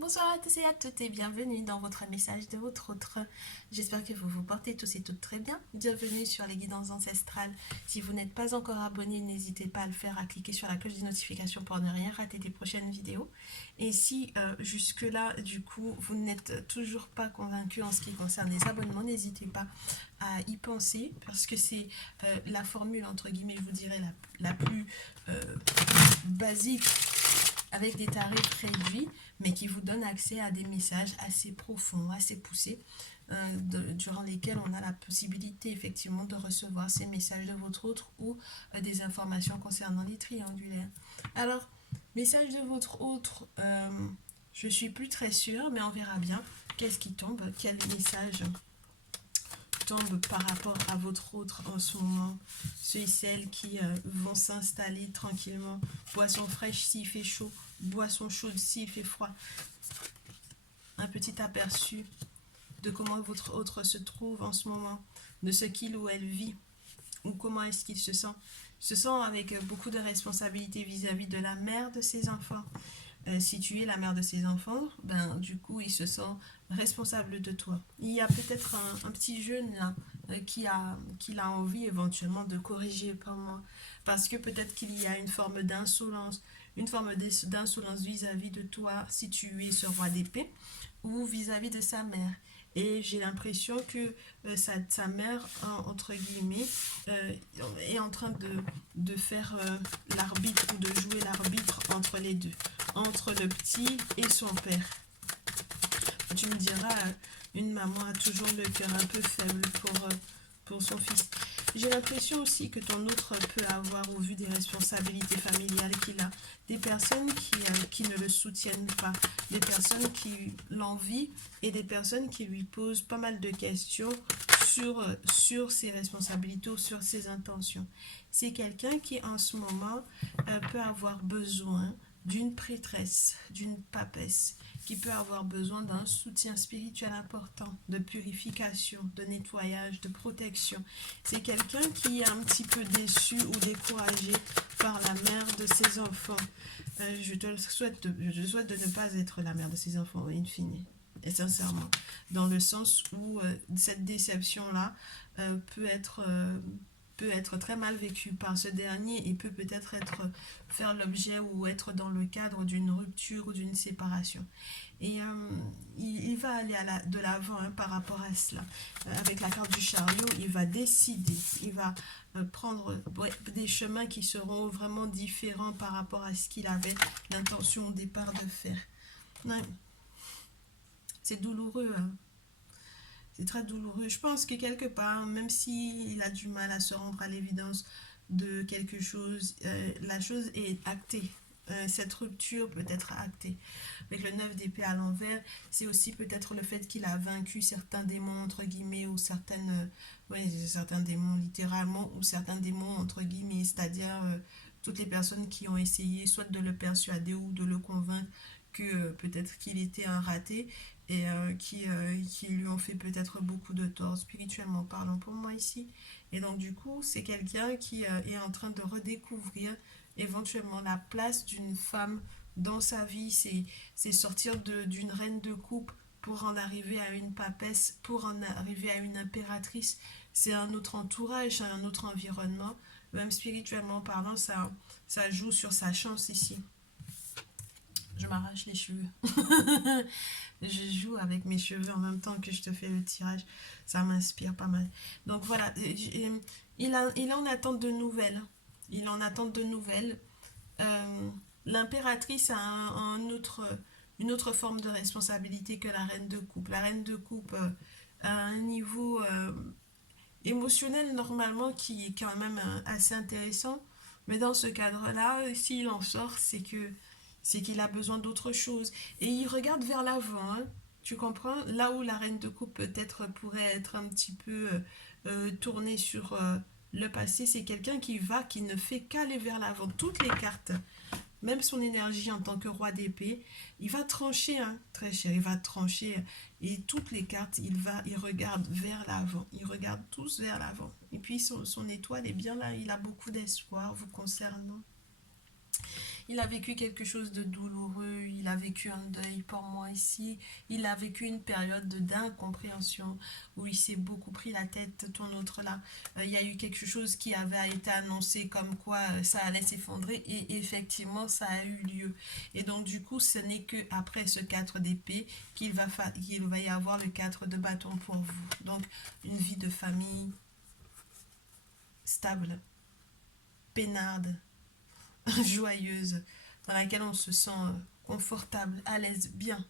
Bonsoir à tous et à toutes et bienvenue dans votre message de votre autre. J'espère que vous vous portez tous et toutes très bien. Bienvenue sur les guidances ancestrales. Si vous n'êtes pas encore abonné, n'hésitez pas à le faire, à cliquer sur la cloche des notifications pour ne rien rater des prochaines vidéos. Et si jusque-là, du coup, vous n'êtes toujours pas convaincu en ce qui concerne les abonnements, n'hésitez pas à y penser parce que c'est la formule, entre guillemets, je vous dirais, la plus basique avec des tarifs réduits, mais qui vous donnent accès à des messages assez profonds, assez poussés, durant lesquels on a la possibilité effectivement de recevoir ces messages de votre autre ou des informations concernant les triangulaires. Alors, message de votre autre, je suis plus très sûre, mais on verra bien qu'est-ce qui tombe, quel message tombe par rapport à votre autre en ce moment, ceux et celles qui vont s'installer tranquillement, boisson fraîche s'il fait chaud, boisson chaude s'il fait froid, un petit aperçu de comment votre autre se trouve en ce moment, de ce qu'il ou elle vit, ou comment est-ce qu'il se sent. Il se sent avec beaucoup de responsabilités vis-à-vis de la mère de ses enfants. Si tu es la mère de ses enfants, ben du coup il se sent responsable de toi. Il y a peut-être un petit jeune là qui a envie éventuellement de corriger par moi, parce que peut-être qu'il y a une forme d'insolence vis-à-vis de toi si tu es ce roi d'épée, ou vis-à-vis de sa mère. Et j'ai l'impression que sa mère, entre guillemets, euh, est en train de faire l'arbitre ou de jouer l'arbitre entre les deux, entre le petit et son père. Tu me diras, une maman a toujours le cœur un peu faible pour son fils. J'ai l'impression aussi que ton autre peut avoir, au vu des responsabilités familiales qu'il a, des personnes qui ne le soutiennent pas, des personnes qui l'envient et des personnes qui lui posent pas mal de questions sur ses responsabilités ou sur ses intentions. C'est quelqu'un qui en ce moment peut avoir besoin d'une prêtresse, d'une papesse, qui peut avoir besoin d'un soutien spirituel important, de purification, de nettoyage, de protection. C'est quelqu'un qui est un petit peu déçu ou découragé par la mère de ses enfants. Je souhaite de ne pas être la mère de ses enfants, in fine. Et sincèrement, dans le sens où cette déception-là peut être très mal vécue par ce dernier et peut peut-être faire l'objet ou être dans le cadre d'une rupture ou d'une séparation. Et il va aller de l'avant par rapport à cela. Avec la carte du chariot, il va décider, il va prendre des chemins qui seront vraiment différents par rapport à ce qu'il avait l'intention au départ de faire. Ouais, c'est douloureux, hein. C'est très douloureux. Je pense que quelque part, même s'il a du mal à se rendre à l'évidence de quelque chose, la chose est actée. Cette rupture peut être actée. Avec le 9 d'épée à l'envers, c'est aussi peut-être le fait qu'il a vaincu certains démons, entre guillemets, ou certains démons littéralement, ou certains démons, entre guillemets, c'est-à-dire toutes les personnes qui ont essayé soit de le persuader ou de le convaincre que peut-être qu'il était un raté et qui lui ont fait peut-être beaucoup de tort spirituellement parlant pour moi ici. Et donc du coup, c'est quelqu'un qui est en train de redécouvrir éventuellement la place d'une femme dans sa vie. C'est sortir d'une reine de coupe pour en arriver à une papesse, pour en arriver à une impératrice. C'est un autre entourage, un autre environnement. Même spirituellement parlant, ça joue sur sa chance ici. Je m'arrache les cheveux. Je joue avec mes cheveux en même temps que je te fais le tirage. Ça m'inspire pas mal. Donc voilà, il est en attente de nouvelles. Il est en attente de nouvelles. Euh, L'impératrice a une autre forme de responsabilité que la reine de coupe. La reine de coupe a un niveau émotionnel normalement qui est quand même assez intéressant. Mais dans ce cadre-là, s'il en sort, c'est qu'il a besoin d'autre chose. Et il regarde vers l'avant, hein. Tu comprends? Là où la reine de coupe peut-être pourrait être un petit peu tournée sur le passé, c'est quelqu'un qui ne fait qu'aller vers l'avant. Toutes les cartes, même son énergie en tant que roi d'épée, il va trancher, hein, très cher, il va trancher. Et toutes les cartes, il regarde vers l'avant. Il regarde tous vers l'avant. Et puis son étoile est bien là, il a beaucoup d'espoir vous concernant. Il a vécu quelque chose de douloureux, il a vécu un deuil pour moi ici, il a vécu une période d'incompréhension où il s'est beaucoup pris la tête, ton autre là. Il y a eu quelque chose qui avait été annoncé comme quoi ça allait s'effondrer et effectivement ça a eu lieu. Et donc du coup ce n'est que après ce 4 d'épée qu'il va y avoir le 4 de bâton pour vous. Donc une vie de famille stable, peinarde, joyeuse, dans laquelle on se sent confortable, à l'aise, bien.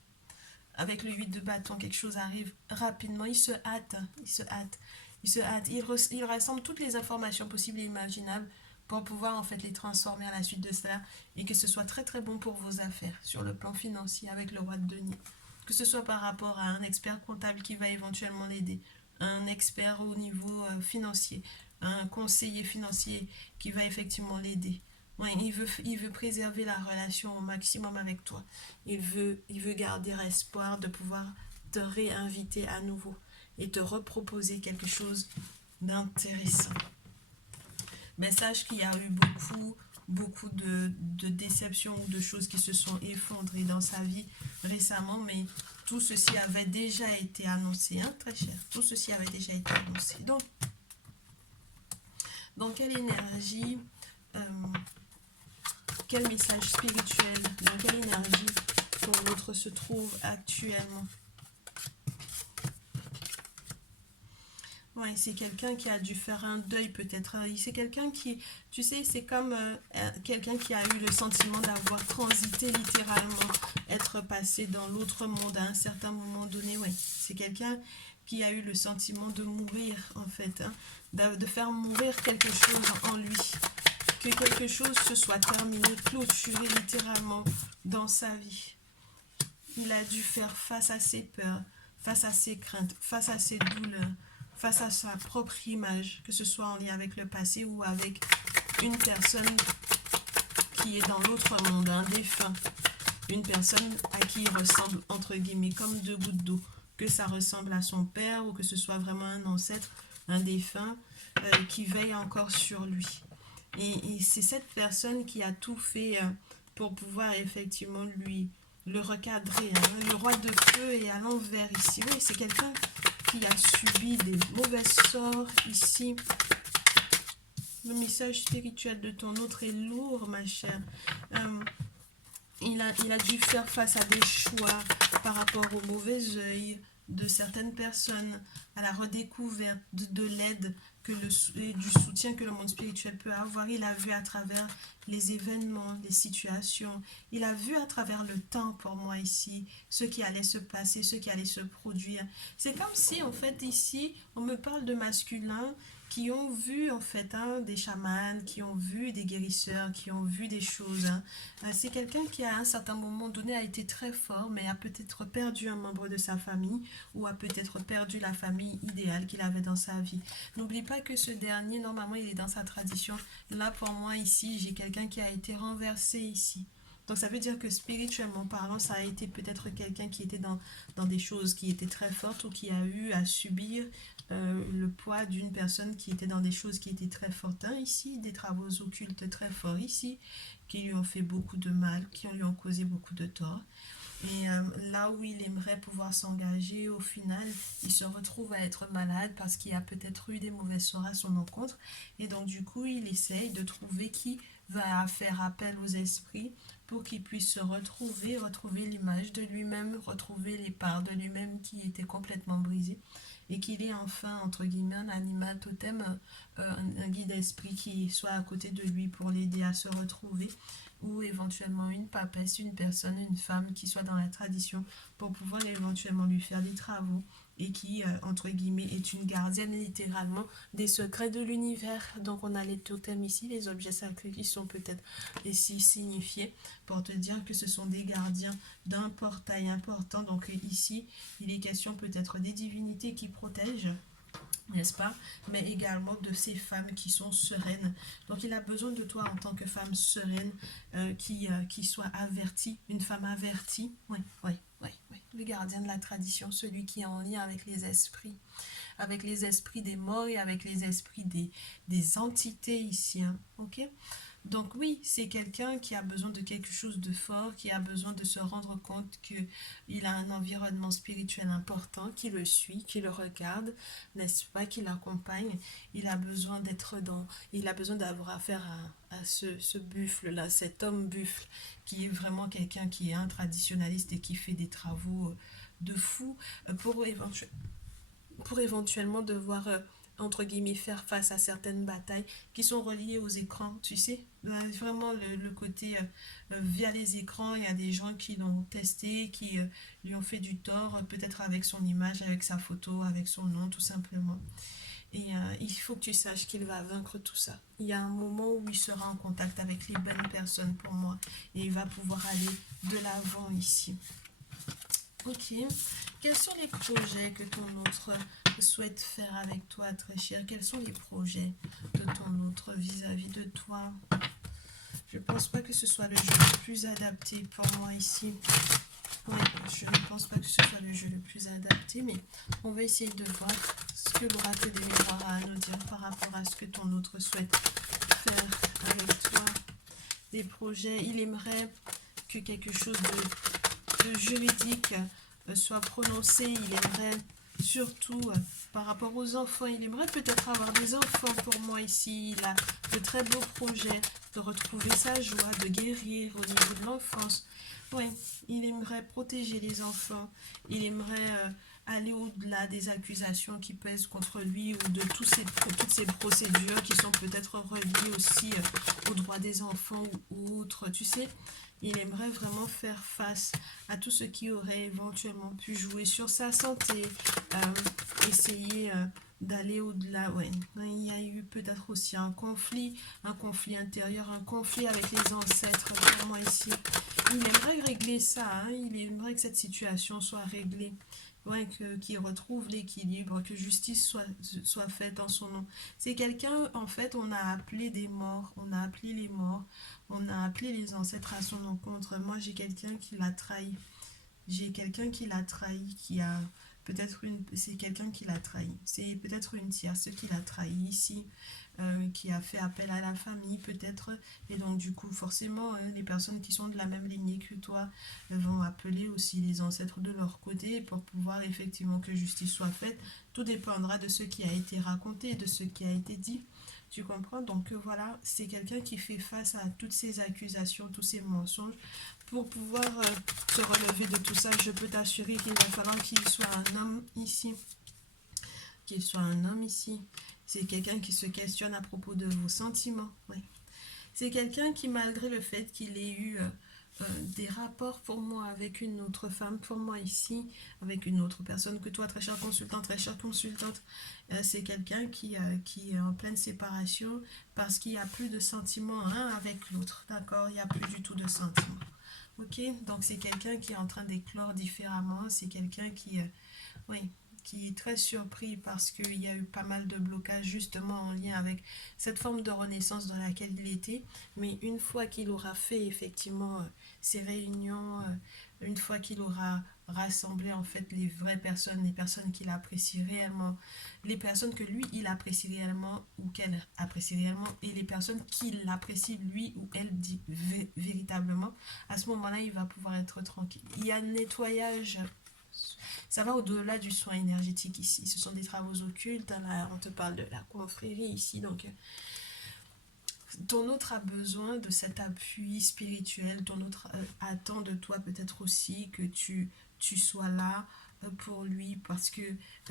Avec le 8 de bâton, quelque chose arrive rapidement, il se hâte, il se hâte, il se hâte, il rassemble toutes les informations possibles et imaginables pour pouvoir en fait les transformer à la suite de cela et que ce soit très très bon pour vos affaires sur le plan financier avec le roi de denier. Que ce soit par rapport à un expert comptable qui va éventuellement l'aider, un expert au niveau financier, un conseiller financier qui va effectivement l'aider. Ouais, il veut préserver la relation au maximum avec toi. Il veut garder espoir de pouvoir te réinviter à nouveau et te reproposer quelque chose d'intéressant. Mais sache qu'il y a eu beaucoup de déceptions ou de choses qui se sont effondrées dans sa vie récemment, mais tout ceci avait déjà été annoncé, hein, très cher. Tout ceci avait déjà été annoncé. Donc, dans quelle énergie, quel message spirituel, dans quelle énergie ton autre se trouve actuellement? Ouais, c'est quelqu'un qui a dû faire un deuil peut-être. C'est quelqu'un qui, tu sais, c'est comme quelqu'un qui a eu le sentiment d'avoir transité littéralement, être passé dans l'autre monde à un certain moment donné. Ouais, c'est quelqu'un qui a eu le sentiment de mourir en fait, hein, de faire mourir quelque chose en lui. Que quelque chose se soit terminé, clôturé littéralement dans sa vie. Il a dû faire face à ses peurs, face à ses craintes, face à ses douleurs, face à sa propre image, que ce soit en lien avec le passé ou avec une personne qui est dans l'autre monde, un défunt, une personne à qui il ressemble, entre guillemets, comme deux gouttes d'eau, que ça ressemble à son père ou que ce soit vraiment un ancêtre, un défunt qui veille encore sur lui. Et c'est cette personne qui a tout fait pour pouvoir effectivement le recadrer. Hein. Le roi de feu est à l'envers ici. Oui, c'est quelqu'un qui a subi des mauvais sorts ici. Le message spirituel de ton autre est lourd, ma chère. Il a dû faire face à des choix par rapport au mauvais œil de certaines personnes, à la redécouverte de l'aide et du soutien que le monde spirituel peut avoir. Il a vu à travers les événements, les situations. Il a vu à travers le temps pour moi ici, ce qui allait se passer, ce qui allait se produire. C'est comme si en fait ici, on me parle de masculin qui ont vu en fait hein, des chamans, qui ont vu des guérisseurs, qui ont vu des choses. Hein. C'est quelqu'un qui à un certain moment donné a été très fort, mais a peut-être perdu un membre de sa famille ou a peut-être perdu la famille idéale qu'il avait dans sa vie. N'oublie pas que ce dernier, normalement, il est dans sa tradition. Là, pour moi, ici, j'ai quelqu'un qui a été renversé ici. Donc ça veut dire que spirituellement parlant, ça a été peut-être quelqu'un qui était dans des choses qui étaient très fortes ou qui a eu à subir le poids d'une personne qui était dans des choses qui étaient très fortes. Hein, ici, des travaux occultes très forts ici, qui lui ont fait beaucoup de mal, qui lui ont causé beaucoup de tort. Et là où il aimerait pouvoir s'engager, au final, il se retrouve à être malade parce qu'il a peut-être eu des mauvaises sorts à son encontre. Et donc, du coup, il essaye de trouver qui va faire appel aux esprits pour qu'il puisse se retrouver l'image de lui-même, retrouver les parts de lui-même qui étaient complètement brisées et qu'il ait enfin, entre guillemets, un animal totem, un guide esprit qui soit à côté de lui pour l'aider à se retrouver ou éventuellement une papesse, une personne, une femme qui soit dans la tradition pour pouvoir éventuellement lui faire des travaux et qui, entre guillemets, est une gardienne littéralement des secrets de l'univers. Donc on a les totems ici, les objets sacrés qui sont peut-être ici signifiés pour te dire que ce sont des gardiens d'un portail important. Donc ici, il est question peut-être des divinités qui protègent, n'est-ce pas? Mais également de ces femmes qui sont sereines. Donc il a besoin de toi en tant que femme sereine, qui soit avertie, une femme avertie. Oui, oui, oui, oui. Le gardien de la tradition, celui qui est en lien avec les esprits des morts et avec les esprits des entités ici. Hein, ok? Donc oui, c'est quelqu'un qui a besoin de quelque chose de fort, qui a besoin de se rendre compte qu'il a un environnement spirituel important, qui le suit, qui le regarde, n'est-ce pas, qui l'accompagne. Il a besoin d'être dans... Il a besoin d'avoir affaire à ce buffle-là, cet homme buffle, qui est vraiment quelqu'un qui est un traditionnaliste et qui fait des travaux de fou pour éventuellement devoir entre guillemets faire face à certaines batailles qui sont reliées aux écrans, tu sais. Vraiment le côté via les écrans, il y a des gens qui l'ont testé, qui lui ont fait du tort, peut-être avec son image, avec sa photo, avec son nom tout simplement. Et il faut que tu saches qu'il va vaincre tout ça. Il y a un moment où il sera en contact avec les bonnes personnes pour moi et il va pouvoir aller de l'avant ici. Ok. Quels sont les projets que ton autre souhaite faire avec toi, très cher? Quels sont les projets de ton autre vis-à-vis de toi? Je ne pense pas que ce soit le jeu le plus adapté pour moi ici. Ouais, je ne pense pas que ce soit le jeu le plus adapté, mais on va essayer de voir ce que l'oracle des miroirs a à nous dire par rapport à ce que ton autre souhaite faire avec toi. Des projets, il aimerait que quelque chose de juridique soit prononcé, il aimerait surtout par rapport aux enfants, il aimerait peut-être avoir des enfants pour moi ici, il a de très beaux projets, de retrouver sa joie, de guérir au niveau de l'enfance. Oui, il aimerait protéger les enfants, il aimerait aller au-delà des accusations qui pèsent contre lui ou de toutes ces procédures qui sont peut-être reliées aussi aux droits des enfants ou autres, tu sais. Il aimerait vraiment faire face à tout ce qui aurait éventuellement pu jouer sur sa santé, essayer d'aller au-delà. Ouais. Il y a eu peut-être aussi un conflit intérieur, un conflit avec les ancêtres, vraiment ici. Il aimerait régler ça, hein. Il aimerait que cette situation soit réglée. Ouais, qu'il retrouve l'équilibre, que justice soit faite en son nom. C'est quelqu'un, en fait, on a appelé des morts, on a appelé les morts, on a appelé les ancêtres à son encontre. Moi, j'ai quelqu'un qui l'a trahi. J'ai quelqu'un qui l'a trahi, qui a peut-être une... C'est quelqu'un qui l'a trahi. C'est peut-être une tierce qui l'a trahi ici, qui a fait appel à la famille peut-être. Et donc, du coup, forcément, les personnes qui sont de la même lignée que toi vont appeler aussi les ancêtres de leur côté pour pouvoir effectivement que justice soit faite. Tout dépendra de ce qui a été raconté, de ce qui a été dit. Tu comprends? Donc voilà, c'est quelqu'un qui fait face à toutes ces accusations, tous ces mensonges. Pour pouvoir se relever de tout ça, je peux t'assurer qu'il va falloir qu'il soit un homme ici. Qu'il soit un homme ici. C'est quelqu'un qui se questionne à propos de vos sentiments. Oui. C'est quelqu'un qui, malgré le fait qu'il ait eu des rapports pour moi avec une autre femme, pour moi ici, avec une autre personne que toi, très chère consultante, c'est quelqu'un qui est en pleine séparation parce qu'il n'y a plus de sentiments un avec l'autre, d'accord? Il n'y a plus du tout de sentiments. Ok, donc c'est quelqu'un qui est en train d'éclore différemment, c'est quelqu'un oui, qui est très surpris parce qu'il y a eu pas mal de blocages justement en lien avec cette forme de renaissance dans laquelle il était. Mais une fois qu'il aura fait effectivement ces réunions, une fois qu'il aura rassemblé en fait les vraies personnes, les personnes qu'il apprécie réellement, les personnes que lui il apprécie réellement ou qu'elle apprécie réellement et les personnes qu'il apprécie lui ou elle dit véritablement, à ce moment-là il va pouvoir être tranquille. Il y a un nettoyage. Ça va au-delà du soin énergétique ici. Ce sont des travaux occultes. Là, on te parle de la confrérie ici. Donc, ton autre a besoin de cet appui spirituel. Ton autre attend de toi peut-être aussi que tu sois là pour lui parce que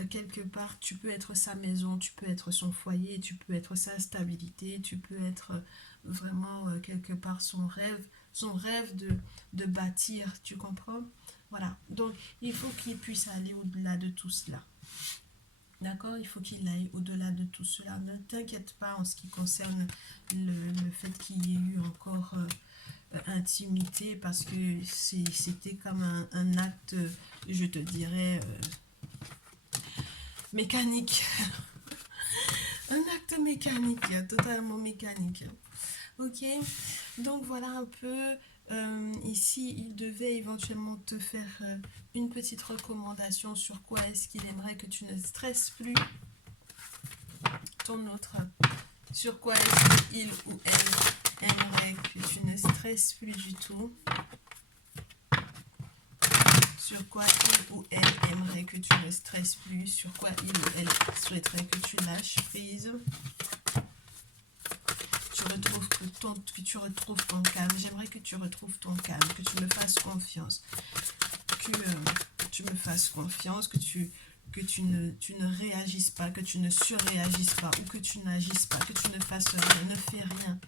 quelque part, tu peux être sa maison, tu peux être son foyer, tu peux être sa stabilité, tu peux être vraiment quelque part son rêve de bâtir. Tu comprends? Voilà, donc il faut qu'il puisse aller au-delà de tout cela. D'accord? Il faut qu'il aille au-delà de tout cela. Ne t'inquiète pas en ce qui concerne le fait qu'il y ait eu encore intimité parce que c'était comme un acte, je te dirais, mécanique. Un acte mécanique, totalement mécanique. Ok, donc voilà un peu. Ici, il devait éventuellement te faire une petite recommandation sur quoi est-ce qu'il aimerait que tu ne stresses plus ton autre. Sur quoi est-ce qu'il ou elle aimerait que tu ne stresses plus du tout. Sur quoi il ou elle aimerait que tu ne stresses plus, sur quoi il ou elle souhaiterait que tu lâches prise. Que tu retrouves ton calme. J'aimerais que tu retrouves ton calme, que tu me fasses confiance. Que tu me fasses confiance, que tu ne réagisses pas, que tu ne surréagisses pas ou que tu n'agisses pas, que tu ne fasses rien, ne fais rien.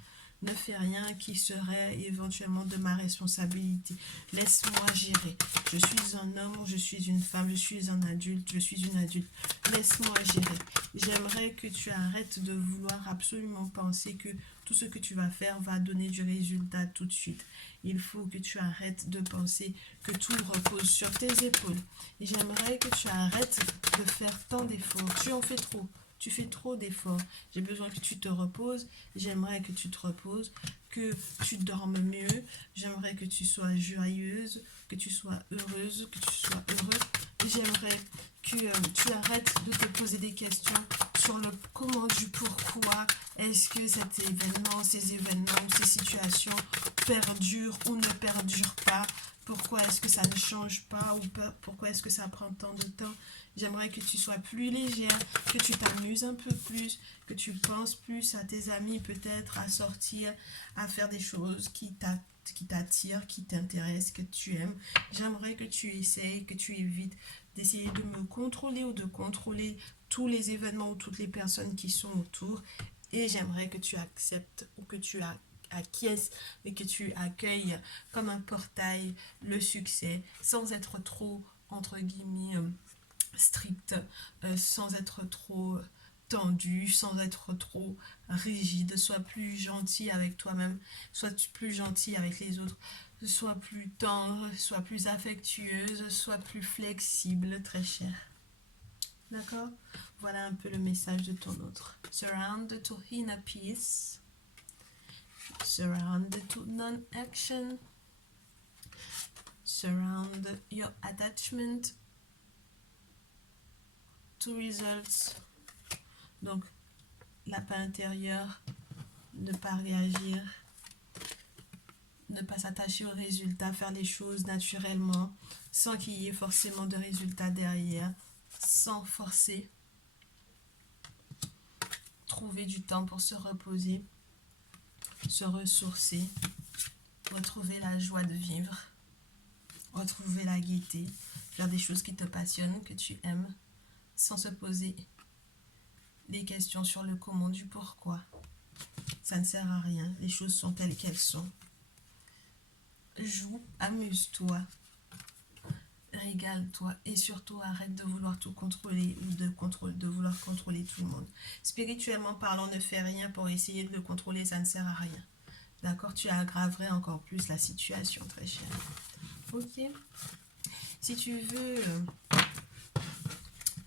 Ne fais rien qui serait éventuellement de ma responsabilité. Laisse-moi gérer. Je suis un homme, je suis une femme, je suis un adulte, je suis une adulte. Laisse-moi gérer. J'aimerais que tu arrêtes de vouloir absolument penser que tout ce que tu vas faire va donner du résultat tout de suite. Il faut que tu arrêtes de penser que tout repose sur tes épaules. Et j'aimerais que tu arrêtes de faire tant d'efforts. Tu en fais trop. Tu fais trop d'efforts. J'ai besoin que tu te reposes. J'aimerais que tu te reposes, que tu dormes mieux. J'aimerais que tu sois joyeuse, que tu sois heureuse, que tu sois heureux. J'aimerais que tu arrêtes de te poser des questions sur le comment du pourquoi. Est-ce que cet événement, ces événements, ces situations perdurent ou ne perdurent pas? Pourquoi est-ce que ça ne change pas ou pourquoi est-ce que ça prend tant de temps? J'aimerais que tu sois plus légère, que tu t'amuses un peu plus, que tu penses plus à tes amis peut-être, à sortir, à faire des choses qui t'attirent, qui t'intéressent, que tu aimes. J'aimerais que tu essayes, que tu évites d'essayer de me contrôler ou de contrôler tous les événements ou toutes les personnes qui sont autour. Et j'aimerais que tu acceptes ou que tu acquiesces et que tu accueilles comme un portail le succès sans être trop, entre guillemets, strict, sans être trop tendu, sans être trop rigide. Sois plus gentil avec toi-même, sois plus gentil avec les autres, sois plus tendre, sois plus affectueuse, sois plus flexible, très cher. D'accord? Voilà un peu le message de ton autre. Surround to inner peace. Surround to non-action. Surround your attachment to results. Donc, lapin intérieur, ne pas réagir, ne pas s'attacher aux résultats, faire les choses naturellement, sans qu'il y ait forcément de résultats derrière, sans forcer. Trouver du temps pour se reposer, se ressourcer, retrouver la joie de vivre, retrouver la gaieté, faire des choses qui te passionnent, que tu aimes, sans se poser des questions sur le comment du pourquoi. Ça ne sert à rien, les choses sont telles qu'elles sont. Joue, amuse-toi, régale-toi et surtout arrête de vouloir tout contrôler ou de vouloir contrôler tout le monde. Spirituellement parlant, ne fais rien pour essayer de le contrôler, ça ne sert à rien. D'accord? Tu aggraverais encore plus la situation, très chère. Ok? Si tu veux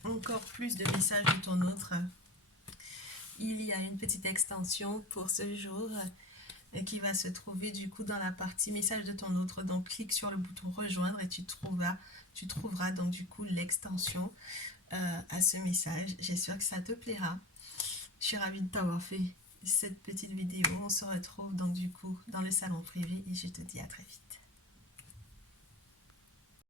encore plus de messages de ton autre, il y a une petite extension pour ce jour qui va se trouver du coup dans la partie message de ton autre. Donc clique sur le bouton rejoindre et tu trouveras donc du coup l'extension à ce message. J'espère que ça te plaira. Je suis ravie de t'avoir fait cette petite vidéo. On se retrouve donc du coup dans le salon privé et je te dis à très vite.